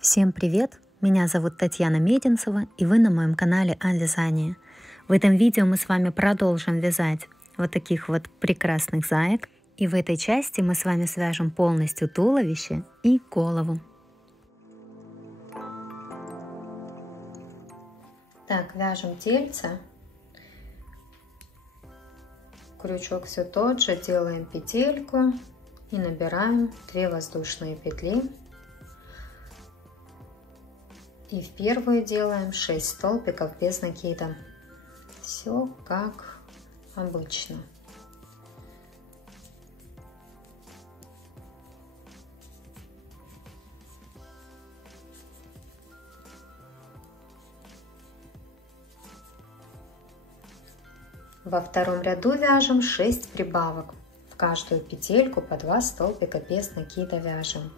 Всем привет! Меня зовут Татьяна Мединцева, и вы на моем канале о вязании. В этом видео мы с вами продолжим вязать вот таких вот прекрасных заек. И в этой части мы с вами свяжем полностью туловище и голову. Так, вяжем тельце. Крючок все тот же, делаем петельку и набираем 2 воздушные петли. И в первую делаем 6 столбиков без накида. Все как обычно. Во втором ряду вяжем 6 прибавок. В каждую петельку по 2 столбика без накида вяжем.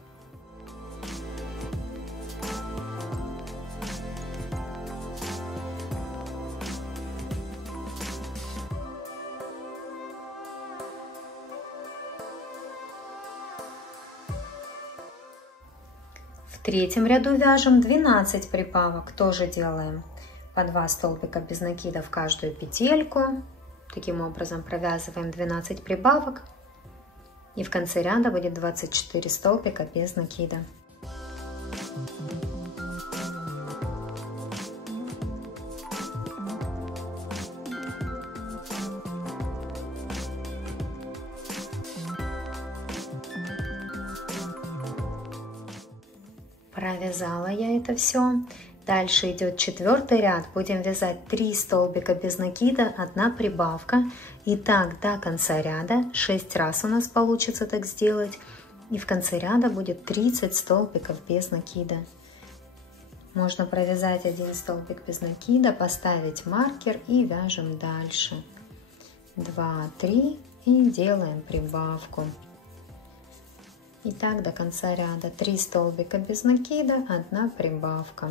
В третьем ряду вяжем 12 прибавок, тоже делаем по 2 столбика без накида в каждую петельку. Таким образом провязываем 12 прибавок, и в конце ряда будет 24 столбика без накида. Провязала я это все. Дальше идет 4-й ряд. Будем вязать 3 столбика без накида, 1 прибавка. И так до конца ряда 6 раз у нас получится так сделать. И в конце ряда будет 30 столбиков без накида. Можно провязать 1 столбик без накида, поставить маркер и вяжем дальше. 2, 3 и делаем прибавку. И так до конца ряда 3 столбика без накида, 1 прибавка.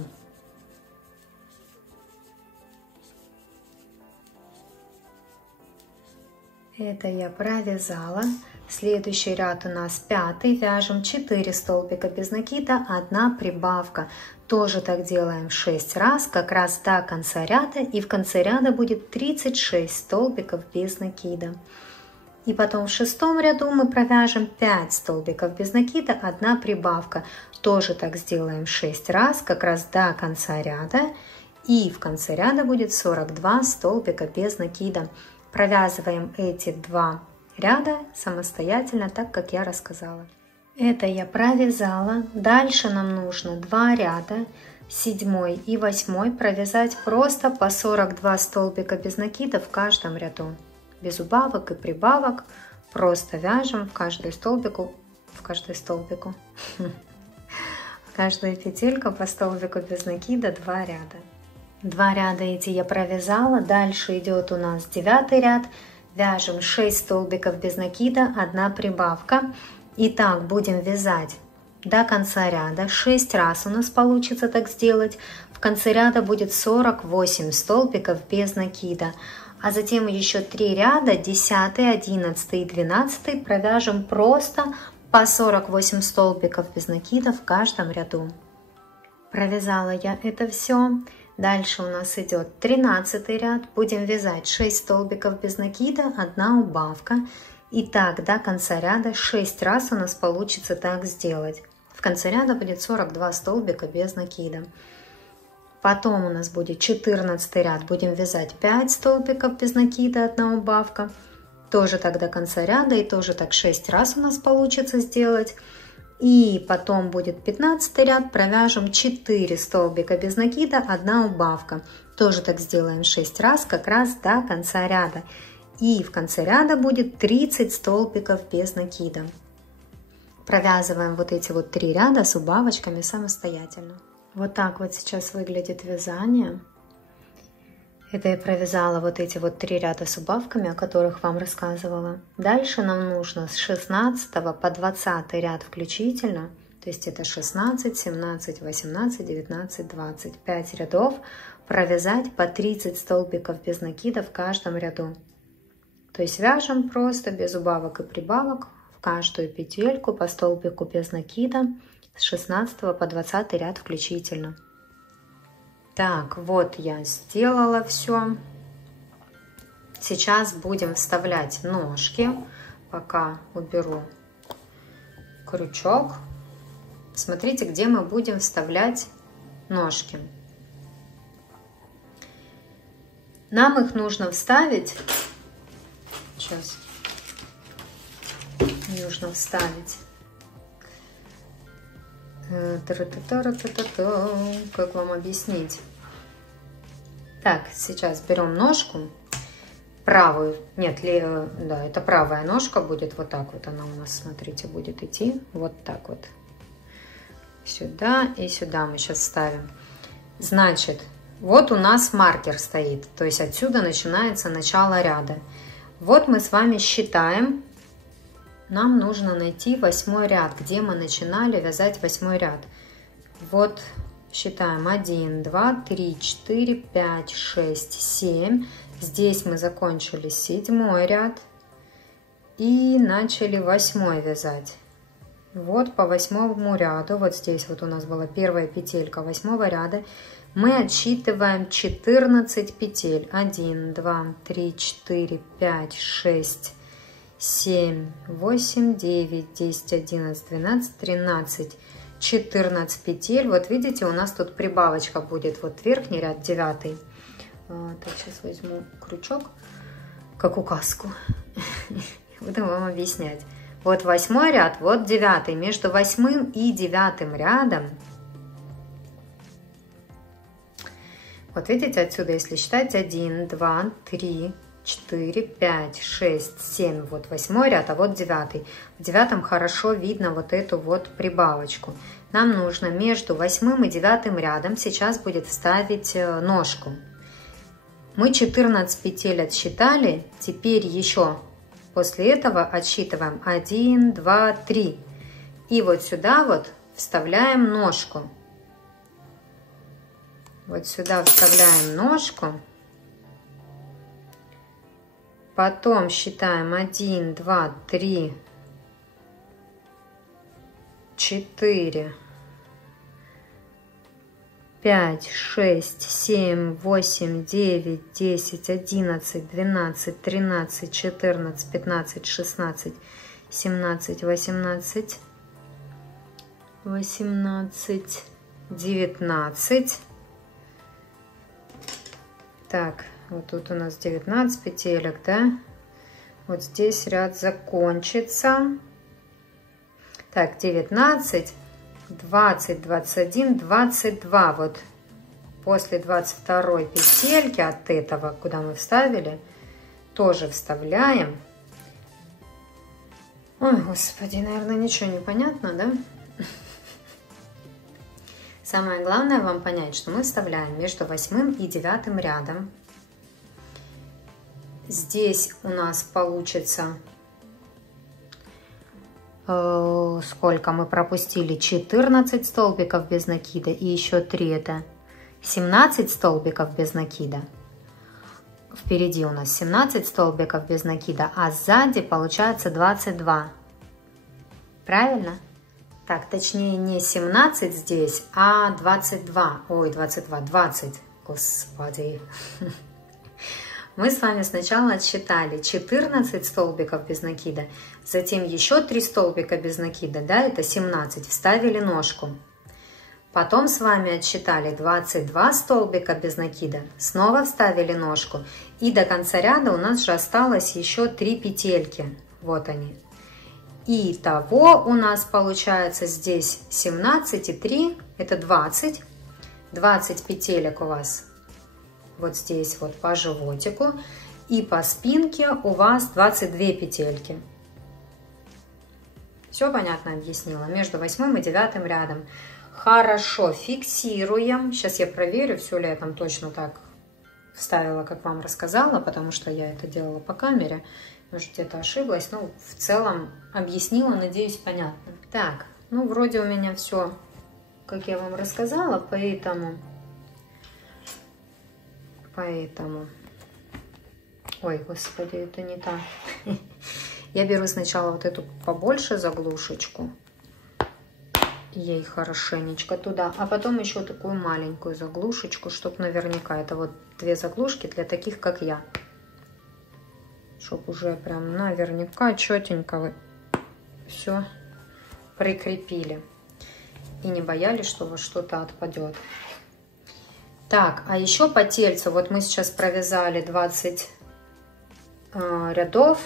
Это я провязала. Следующий ряд у нас 5-й. Вяжем 4 столбика без накида, 1 прибавка. Тоже так делаем 6 раз, как раз до конца ряда. И в конце ряда будет 36 столбиков без накида. И потом в 6-м ряду мы провяжем 5 столбиков без накида, 1 прибавка. Тоже так сделаем 6 раз, как раз до конца ряда. И в конце ряда будет 42 столбика без накида. Провязываем эти 2 ряда самостоятельно, так как я рассказала. Это я провязала. Дальше нам нужно 2 ряда, 7 и 8 провязать просто по 42 столбика без накида в каждом ряду. Без убавок и прибавок, просто вяжем в каждую столбику, в каждую петельку по столбику без накида 2 ряда. 2 ряда эти я провязала. Дальше идет у нас 9-й ряд. Вяжем 6 столбиков без накида, 1 прибавка. И так будем вязать до конца ряда. 6 раз у нас получится так сделать. В конце ряда будет 48 столбиков без накида. А затем еще 3 ряда, 10, 11 и 12 провяжем просто по 48 столбиков без накида в каждом ряду. Провязала я это все. Дальше у нас идет 13 ряд. Будем вязать 6 столбиков без накида, 1 убавка. И так до конца ряда 6 раз у нас получится так сделать. В конце ряда будет 42 столбика без накида. Потом у нас будет 14 ряд. Будем вязать 5 столбиков без накида, 1 убавка. Тоже так до конца ряда. И тоже так 6 раз у нас получится сделать. И потом будет 15 ряд. Провяжем 4 столбика без накида, 1 убавка. Тоже так сделаем 6 раз, как раз до конца ряда. И в конце ряда будет 30 столбиков без накида. Провязываем вот эти вот 3 ряда с убавочками самостоятельно. Вот так вот сейчас выглядит вязание. Это я провязала вот эти вот 3 ряда с убавками, о которых вам рассказывала. Дальше нам нужно с 16 по 20 ряд включительно, то есть это 16, 17, 18, 19, 20, 5 рядов, провязать по 30 столбиков без накида в каждом ряду. То есть вяжем просто без убавок и прибавок в каждую петельку по столбику без накида с 16 по 20 ряд включительно. Так, вот я сделала все. Сейчас будем вставлять ножки. Пока уберу крючок. Смотрите, где мы будем вставлять ножки. Нам их нужно вставить. Сейчас. Нужно вставить. Как вам объяснить? Так, сейчас берем ножку правую. Нет, левую. Да, это правая ножка будет. Вот так вот она у нас, смотрите, будет идти. Вот так вот. Сюда и сюда мы сейчас ставим. Значит, вот у нас маркер стоит. То есть отсюда начинается начало ряда. Вот мы с вами считаем. Нам нужно найти 8 ряд, где мы начинали вязать 8 ряд. Вот считаем 1, 2, 3, 4, 5, 6, 7. Здесь мы закончили 7 ряд и начали 8 вязать. Вот по 8 ряду, вот здесь вот у нас была первая петелька 8 ряда. Мы отсчитываем 14 петель. 1, 2, 3, 4, 5, 6, 7, 8, 9, 10, 11, 12, 13, 14 петель. Вот видите, у нас тут прибавочка будет. Вот верхний ряд 9. Так, сейчас возьму крючок, как указку. Буду вам объяснять. Вот 8 ряд, вот 9. Между 8 и 9 рядом. Вот видите, отсюда, если считать 1, 2, 3, 4, 5, 6, 7, вот 8 ряд, а вот 9. В 9 хорошо видно вот эту вот прибавочку. Нам нужно между 8 и 9 рядом сейчас будет вставить ножку. Мы 14 петель отсчитали, теперь еще после этого отсчитываем 1, 2, 3. И вот сюда вот вставляем ножку. Вот сюда вставляем ножку. Потом считаем 1, 2, 3, 4, 5, 6, 7, 8, 9, 10, 11, 12, 13, 14, 15, 16, 17, 18, 18, 19. Так, вот тут у нас 19 петелек, да? Вот здесь ряд закончится. Так, 19, 20, 21, 22. Вот после 22 петельки от этого, куда мы вставили, тоже вставляем. Ой, господи, наверное, ничего не понятно, да? Самое главное вам понять, что мы вставляем между 8 и 9 рядом. Здесь у нас получится, сколько мы пропустили, 14 столбиков без накида и еще 3, это 17 столбиков без накида. Впереди у нас 17 столбиков без накида, а сзади получается 22. Правильно? Так, точнее не 17 здесь, а 22. Ой, 22, 20. Господи. Мы с вами сначала отсчитали 14 столбиков без накида, затем еще 3 столбика без накида, да, это 17, вставили ножку. Потом с вами отсчитали 22 столбика без накида, снова вставили ножку. И до конца ряда у нас же осталось еще 3 петельки. Вот они. И того у нас получается здесь 17 и 3, это 20. 20 петелек у вас вот здесь вот по животику. И по спинке у вас 22 петельки. Все понятно объяснила. Между 8 и 9 рядом. Хорошо фиксируем. Сейчас я проверю, все ли я там точно так вставила, как вам рассказала, потому что я это делала по камере. Может, где-то ошиблась. Ну, в целом объяснила, надеюсь, понятно. Так, ну, вроде у меня все, как я вам рассказала, поэтому... Ой, господи, это не так. Я беру сначала вот эту побольше заглушечку. ей хорошенечко туда. А потом еще такую маленькую заглушечку, чтобы наверняка, это вот 2 заглушки для таких, как я. Чтобы уже прям наверняка четенько вы все прикрепили. И не боялись, что у вас что-то отпадет. Так, а еще по тельцу, вот мы сейчас провязали 20 рядов.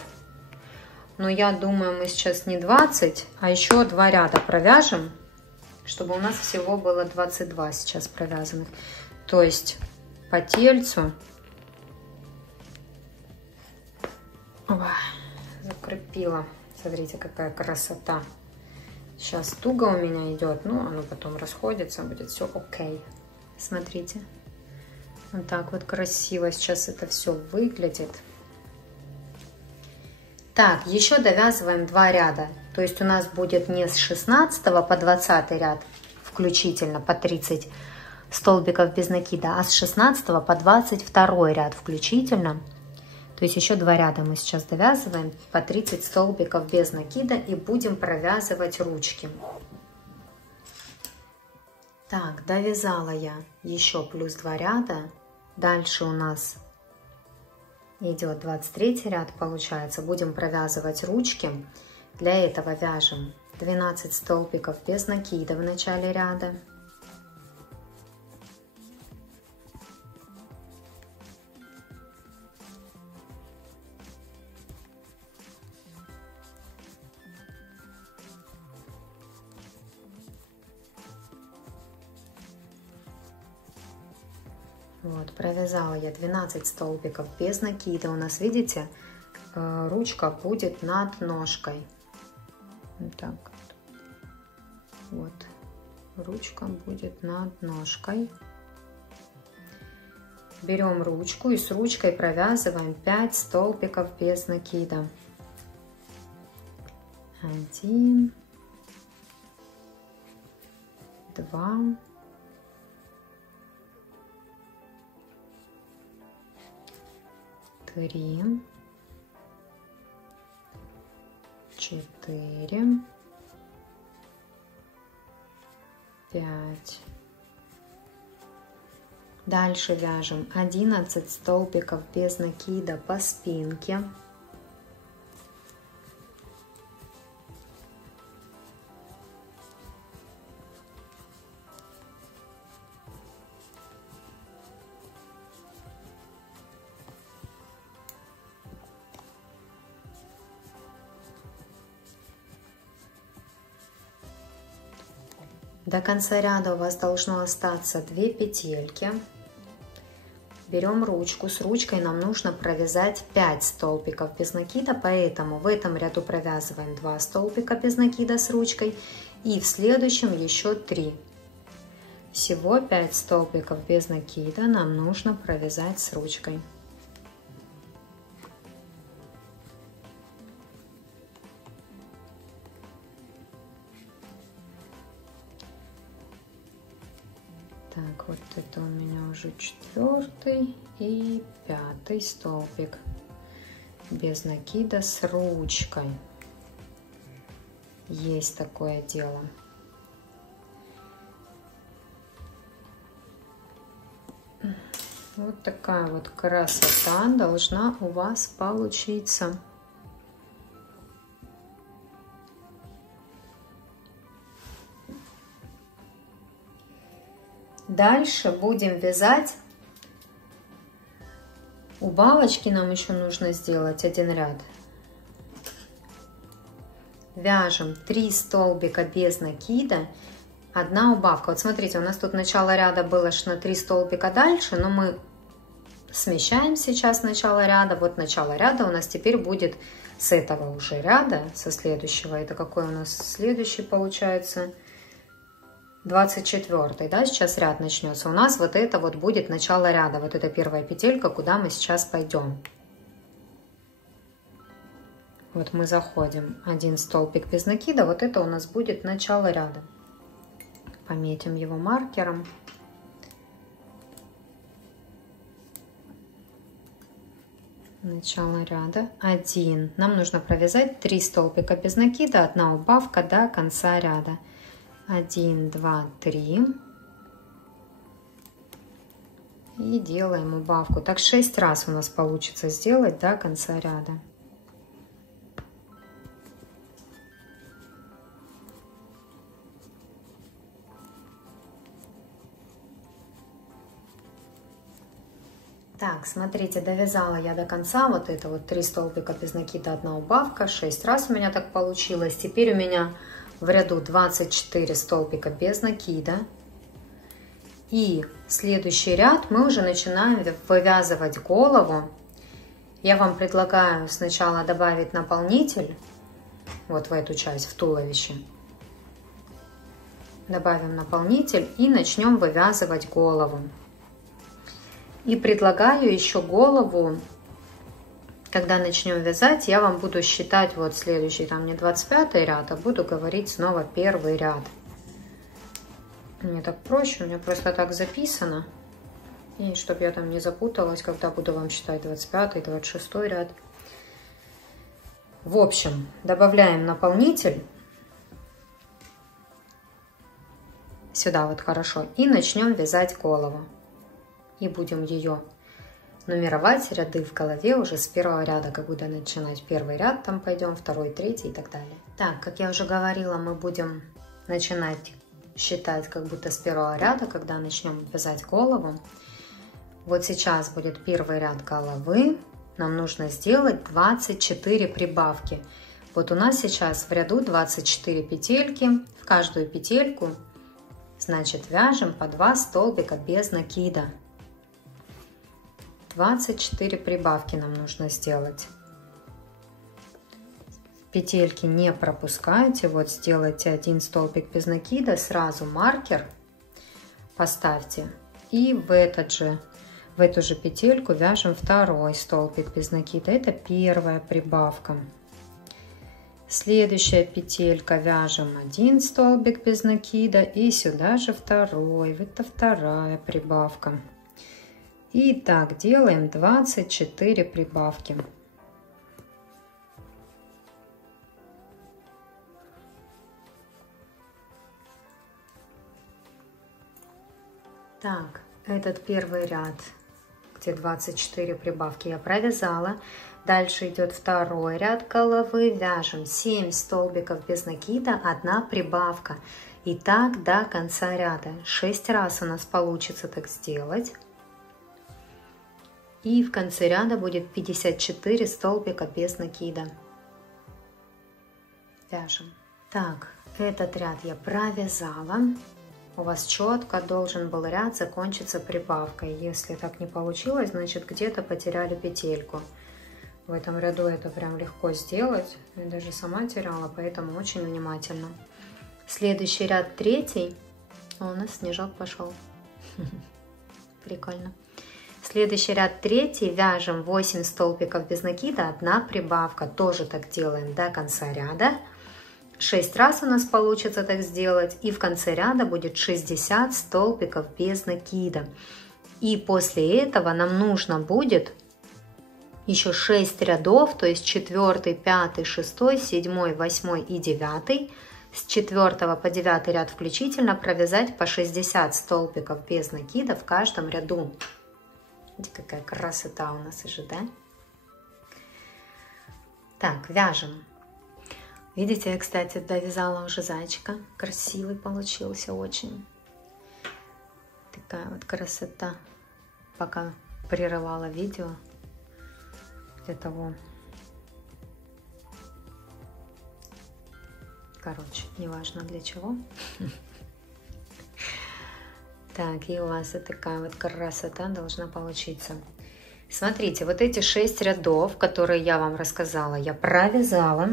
Но я думаю, мы сейчас не 20, а еще 2 ряда провяжем, чтобы у нас всего было 22 сейчас провязанных. То есть по тельцу закрепила. Смотрите, какая красота. Сейчас туго у меня идет, но оно потом расходится, будет все окей. Смотрите, вот так вот красиво сейчас это все выглядит. Так, еще довязываем 2 ряда. То есть у нас будет не с 16 по 20 ряд включительно, по 30 столбиков без накида, а с 16 по 22 ряд включительно. То есть еще 2 ряда мы сейчас довязываем по 30 столбиков без накида и будем провязывать ручки. Так, довязала я еще плюс 2 ряда. Дальше у нас идет 23 ряд, получается. Будем провязывать ручки. Для этого вяжем 12 столбиков без накида в начале ряда. Вот, провязала я 12 столбиков без накида. У нас, видите, ручка будет над ножкой. Вот так вот. Ручка будет над ножкой. Берем ручку и с ручкой провязываем 5 столбиков без накида. 1, 2, 3, 4, 5. Дальше вяжем 11 столбиков без накида по спинке. До конца ряда у вас должно остаться 2 петельки. Берем ручку. С ручкой нам нужно провязать 5 столбиков без накида, поэтому в этом ряду провязываем 2 столбика без накида с ручкой и в следующем еще 3. Всего 5 столбиков без накида нам нужно провязать с ручкой. Так, вот это у меня уже 4 и 5 столбик без накида с ручкой. Есть такое дело. Вот такая вот красота должна у вас получиться. Дальше будем вязать. У балочки нам еще нужно сделать 1 ряд. Вяжем 3 столбика без накида, 1 убавка. Вот смотрите, у нас тут начало ряда было на 3 столбика дальше, но мы смещаем сейчас начало ряда. Вот начало ряда у нас теперь будет с этого уже ряда, со следующего. Это какой у нас следующий получается? 24, да, сейчас ряд начнется. У нас вот это вот будет начало ряда. Вот это первая петелька, куда мы сейчас пойдем. Вот мы заходим 1 столбик без накида. Вот это у нас будет начало ряда. Пометим его маркером. Начало ряда 1. Нам нужно провязать 3 столбика без накида, 1 убавка до конца ряда. 1, 2, 3. И делаем убавку. Так 6 раз у нас получится сделать до конца ряда. Так, смотрите, довязала я до конца вот это вот 3 столбика без накида, 1 убавка, 6 раз у меня так получилось. Теперь у меня в ряду 24 столбика без накида. И следующий ряд мы уже начинаем вывязывать голову. Я вам предлагаю сначала добавить наполнитель вот в эту часть, в туловище. Добавим наполнитель и начнем вывязывать голову. И предлагаю еще голову, когда начнем вязать, я вам буду считать вот следующий, там не 25 ряд, а буду говорить снова первый ряд. Мне так проще, у меня просто так записано. И чтобы я там не запуталась, когда буду вам считать 25, 26 ряд. В общем, добавляем наполнитель. Сюда вот хорошо. И начнем вязать голову. И будем ее нумеровать, ряды в голове уже с первого ряда, как буду начинать первый ряд, там пойдем, второй, третий и так далее. Так, как я уже говорила, мы будем начинать считать как будто с первого ряда, когда начнем вязать голову. Вот сейчас будет первый ряд головы, нам нужно сделать 24 прибавки. Вот у нас сейчас в ряду 24 петельки, в каждую петельку, значит, вяжем по 2 столбика без накида. 24 прибавки нам нужно сделать. Петельки не пропускайте, вот сделайте 1 столбик без накида, сразу маркер поставьте и в эту же петельку вяжем 2 столбик без накида. Это первая прибавка. Следующая петелька, вяжем 1 столбик без накида и сюда же 2, это вторая прибавка. И так делаем 24 прибавки. Так, этот первый ряд, где 24 прибавки, я провязала. Дальше идет второй ряд головы. Вяжем 7 столбиков без накида, 1 прибавка. И так до конца ряда. 6 раз у нас получится так сделать. И в конце ряда будет 54 столбика без накида. Вяжем. Так, этот ряд я провязала. У вас четко должен был ряд закончиться прибавкой. Если так не получилось, значит где-то потеряли петельку. В этом ряду это прям легко сделать. Я даже сама теряла, поэтому очень внимательно. Следующий ряд, третий. О, у нас снежок пошел. Прикольно. Следующий ряд, третий. Вяжем 8 столбиков без накида, 1 прибавка. Тоже так делаем до конца ряда. 6 раз у нас получится так сделать. И в конце ряда будет 60 столбиков без накида. И после этого нам нужно будет еще 6 рядов, то есть 4, 5, 6, 7, 8 и 9. С 4 по 9 ряд включительно провязать по 60 столбиков без накида в каждом ряду. Видите, какая красота у нас уже, да? Так, вяжем. Видите, я, кстати, довязала уже зайчика. Красивый получился очень. Такая вот красота. Пока прерывала видео. Для того. Короче, неважно для чего. Так, и у вас вот такая вот красота должна получиться. Смотрите, вот эти 6 рядов, которые я вам рассказала, я провязала.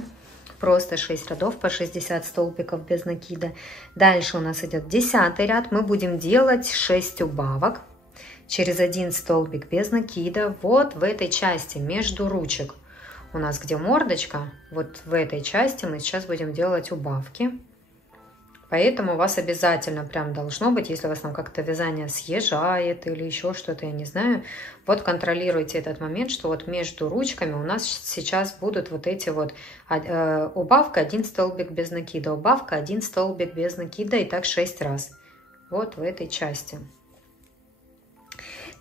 Просто 6 рядов по 60 столбиков без накида. Дальше у нас идет 10 ряд. Мы будем делать 6 убавок через 1 столбик без накида. Вот в этой части между ручек у нас где мордочка. Вот в этой части мы сейчас будем делать убавки Поэтому у вас обязательно прям должно быть, если у вас там как-то вязание съезжает или еще что-то, я не знаю, вот контролируйте этот момент, что вот между ручками у нас сейчас будут вот эти вот убавка 1 столбик без накида, убавка 1 столбик без накида, и так 6 раз. Вот в этой части.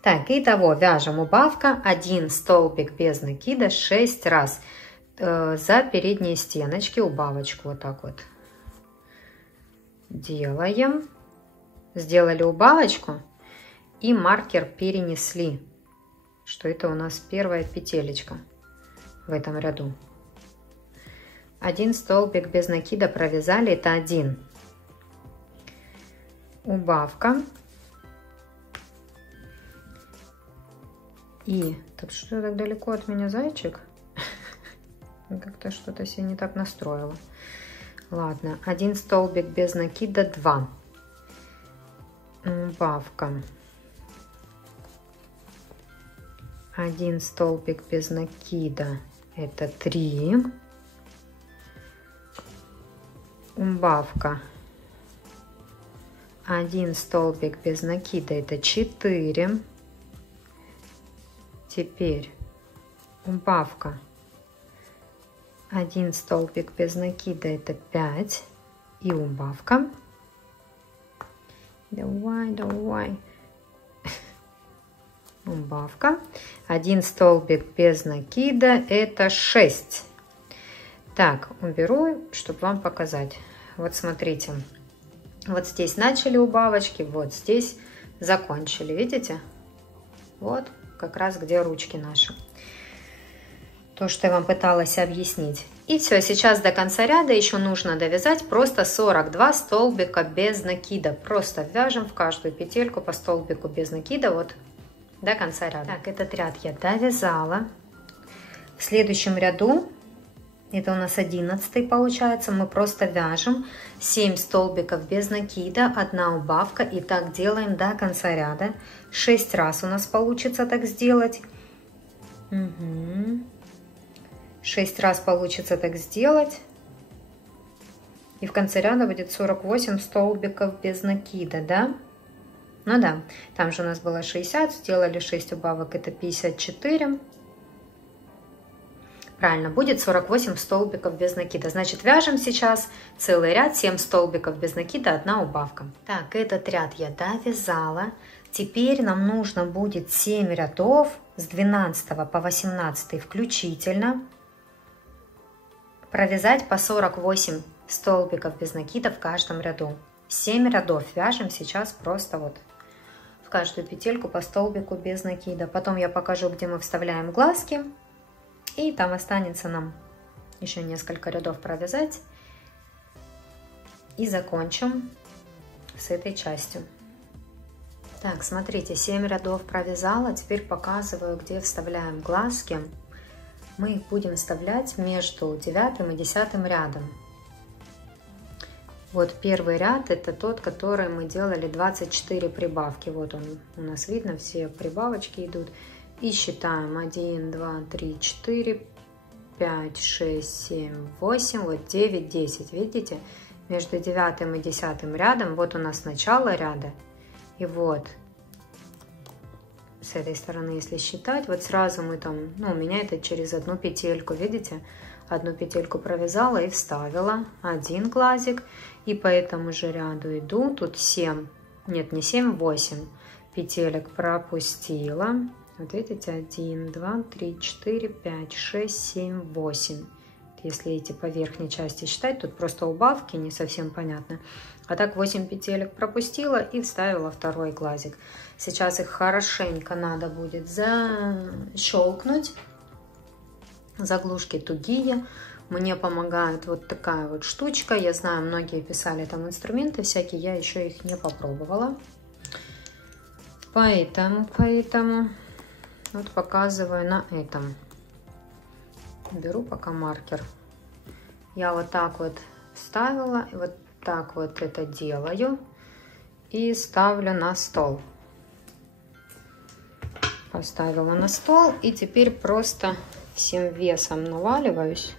Так, итого вяжем убавка 1 столбик без накида 6 раз за передние стеночки, убавочку вот так вот. Делаем, сделали убавочку и маркер перенесли, что это у нас первая петелечка в этом ряду. 1 столбик без накида провязали, это 1. Убавка. И, так что так далеко от меня зайчик? Как-то что-то себе не так настроила. Ладно, 1 столбик без накида 2. Убавка. 1 столбик без накида это 3. Убавка. 1 столбик без накида это 4. Теперь убавка. 1 столбик без накида это 5 и убавка. Давай. Убавка. 1 столбик без накида это 6. Так, уберу, чтобы вам показать. Вот смотрите. Вот здесь начали убавочки, вот здесь закончили. Видите? Вот как раз где ручки наши. То, что я вам пыталась объяснить. И все, сейчас до конца ряда еще нужно довязать просто 42 столбика без накида. Просто вяжем в каждую петельку по столбику без накида вот до конца ряда. Так, этот ряд я довязала. В следующем ряду, это у нас 11 получается, мы просто вяжем 7 столбиков без накида, 1 убавка, и так делаем до конца ряда. 6 раз у нас получится так сделать. 6 раз получится так сделать. И в конце ряда будет 48 столбиков без накида, да? Ну да, там же у нас было 60, сделали 6 убавок, это 54. Правильно, будет 48 столбиков без накида. Значит, вяжем сейчас целый ряд, 7 столбиков без накида, 1 убавка. Так, этот ряд я довязала. Теперь нам нужно будет 7 рядов с 12 по 18 включительно провязать по 48 столбиков без накида в каждом ряду. 7 рядов вяжем сейчас просто вот в каждую петельку по столбику без накида. Потом я покажу, где мы вставляем глазки. И там останется нам еще несколько рядов провязать. И закончим с этой частью. Так, смотрите, 7 рядов провязала. Теперь показываю, где вставляем глазки. Мы их будем вставлять между 9 и 10 рядом. Вот первый ряд, это тот, который мы делали 24 прибавки. Вот он у нас видно, все прибавочки идут. И считаем 1, 2, 3, 4, 5, 6, 7, 8, вот 9, 10. Видите, между 9 и 10 рядом, вот у нас начало ряда. И вот с этой стороны, если считать, вот сразу мы там, ну, у меня это через одну петельку, видите, одну петельку провязала и вставила 1 глазик, и по этому же ряду иду, тут 7, нет, не 7, 8 петелек пропустила, вот видите, 1, 2, 3, 4, 5, 6, 7, 8, если эти по верхней части считать, тут просто убавки, не совсем понятно. А так 8 петелек пропустила и вставила 2 глазик. Сейчас их хорошенько надо будет защелкнуть. Заглушки тугие. Мне помогает вот такая вот штучка. Я знаю, многие писали там инструменты всякие, я еще их не попробовала. Поэтому вот показываю на этом. Беру пока маркер. Я вот так вот вставила, и вот так вот это делаю и ставлю на стол. Поставила на стол и теперь просто всем весом наваливаюсь.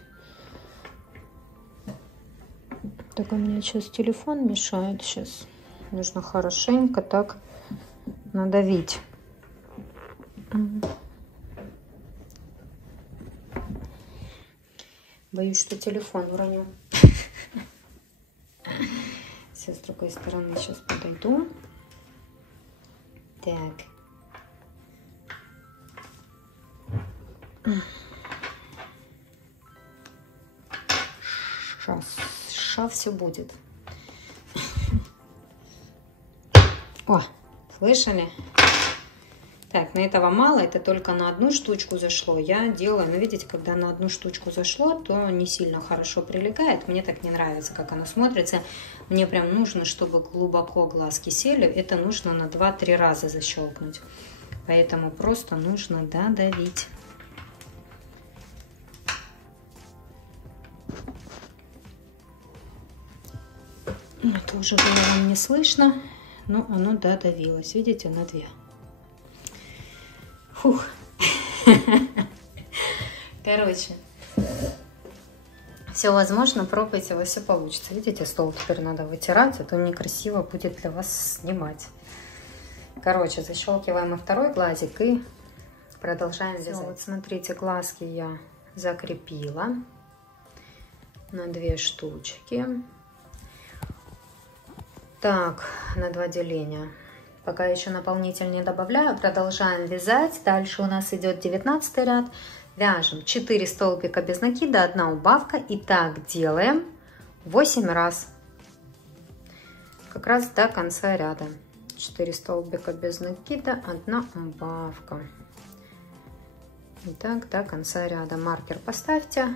Так у меня сейчас телефон мешает. Сейчас нужно хорошенько так надавить. Боюсь, что телефон уроню. Сейчас с другой стороны сейчас подойду. Так. Сейчас все будет. О, слышали? Так, на этого мало, это только на одну штучку зашло. Я делаю, но видите, когда на одну штучку зашло, то не сильно хорошо прилегает. Мне так не нравится, как оно смотрится. Мне прям нужно, чтобы глубоко глазки сели. Это нужно на 2-3 раза защелкнуть. Поэтому просто нужно додавить. Это уже было вам не слышно, но оно додавилось. Видите, на 2. Фух. Короче, все возможно, пробуйте, у вас все получится. Видите, стол теперь надо вытирать, а то некрасиво будет для вас снимать. Короче, защелкиваем и второй глазик и продолжаем вязать. Вот смотрите, глазки я закрепила на 2 штучки. Так, на 2 деления. Пока еще наполнитель не добавляю, продолжаем вязать. Дальше у нас идет 19 ряд. Вяжем 4 столбика без накида, 1 убавка. И так делаем 8 раз. Как раз до конца ряда. 4 столбика без накида, 1 убавка. И так до конца ряда. Маркер поставьте.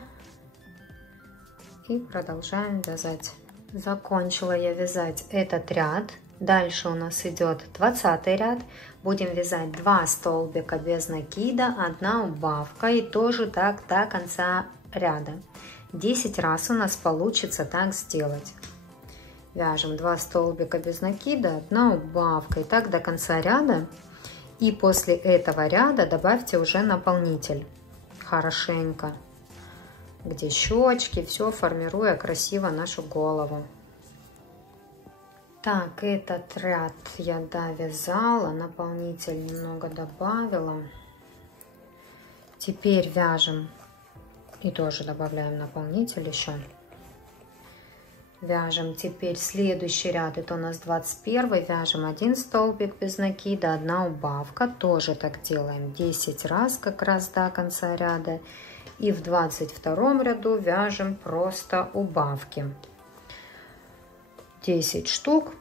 И продолжаем вязать. Закончила я вязать этот ряд. Дальше у нас идет 20 ряд. Будем вязать 2 столбика без накида, 1 убавка. И тоже так до конца ряда. 10 раз у нас получится так сделать. Вяжем 2 столбика без накида, 1 убавка. И так до конца ряда. И после этого ряда добавьте уже наполнитель. Хорошенько. Где щечки, все формируя красиво нашу голову. Так, этот ряд я довязала, наполнитель немного добавила. Теперь вяжем и тоже добавляем наполнитель еще. Вяжем теперь следующий ряд, это у нас 21, вяжем 1 столбик без накида, 1 убавка. Тоже так делаем 10 раз, как раз до конца ряда. И в 22 ряду вяжем просто убавки. 10 штук,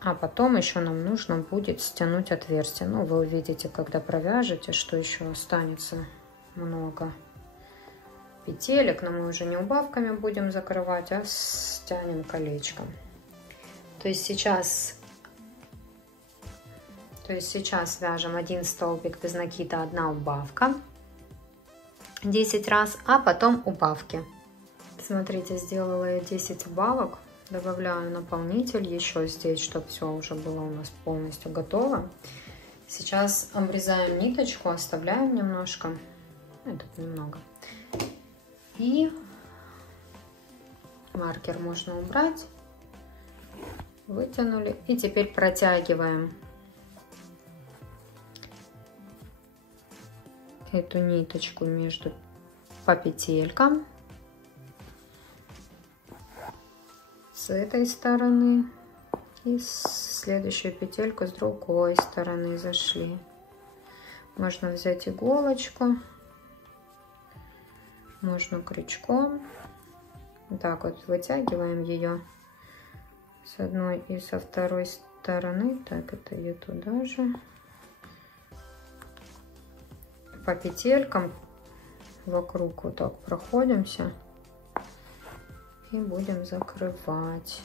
а потом еще нам нужно будет стянуть отверстие. Ну, вы увидите, когда провяжете, что еще останется много петелек, но мы уже не убавками будем закрывать, а стянем колечком. То есть сейчас вяжем 1 столбик без накида, 1 убавка. 10 раз, а потом убавки. Смотрите, сделала я 10 убавок. Добавляю наполнитель еще здесь, чтобы все уже было у нас полностью готово. Сейчас обрезаем ниточку, оставляем немножко. Тут немного. И маркер можно убрать. Вытянули. И теперь протягиваем эту ниточку по петелькам с этой стороны и следующую петельку с другой стороны зашли. Можно взять иголочку, можно крючком. Так вот вытягиваем ее с одной и со второй стороны. Так, это ее туда же. По петелькам вокруг вот так проходимся и будем закрывать.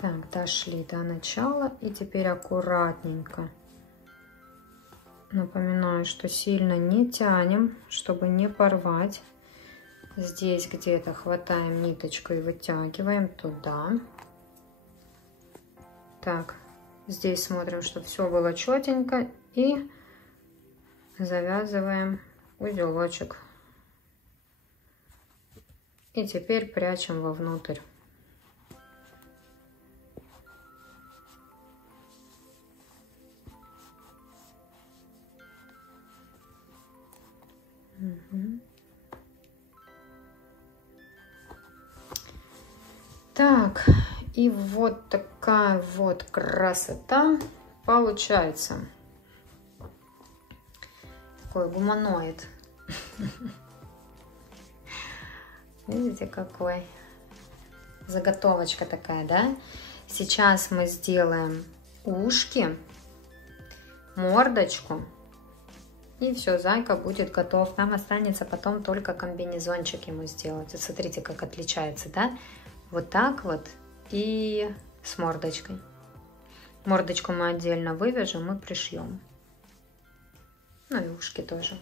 Так, дошли до начала и теперь аккуратненько. Напоминаю, что сильно не тянем, чтобы не порвать. Здесь где-то хватаем ниточку и вытягиваем туда. Так, здесь смотрим, чтобы все было четенько, и завязываем узелочек. И теперь прячем вовнутрь. Угу. Так, и вот такая вот красота получается. Такой гуманоид. Видите, какой? Заготовочка такая, да? Сейчас мы сделаем ушки, мордочку. И все, зайка будет готов. Нам останется потом только комбинезончик ему сделать. Вот смотрите, как отличается, да? Вот так вот и с мордочкой. Мордочку мы отдельно вывяжем и пришьем. Ну и ушки тоже.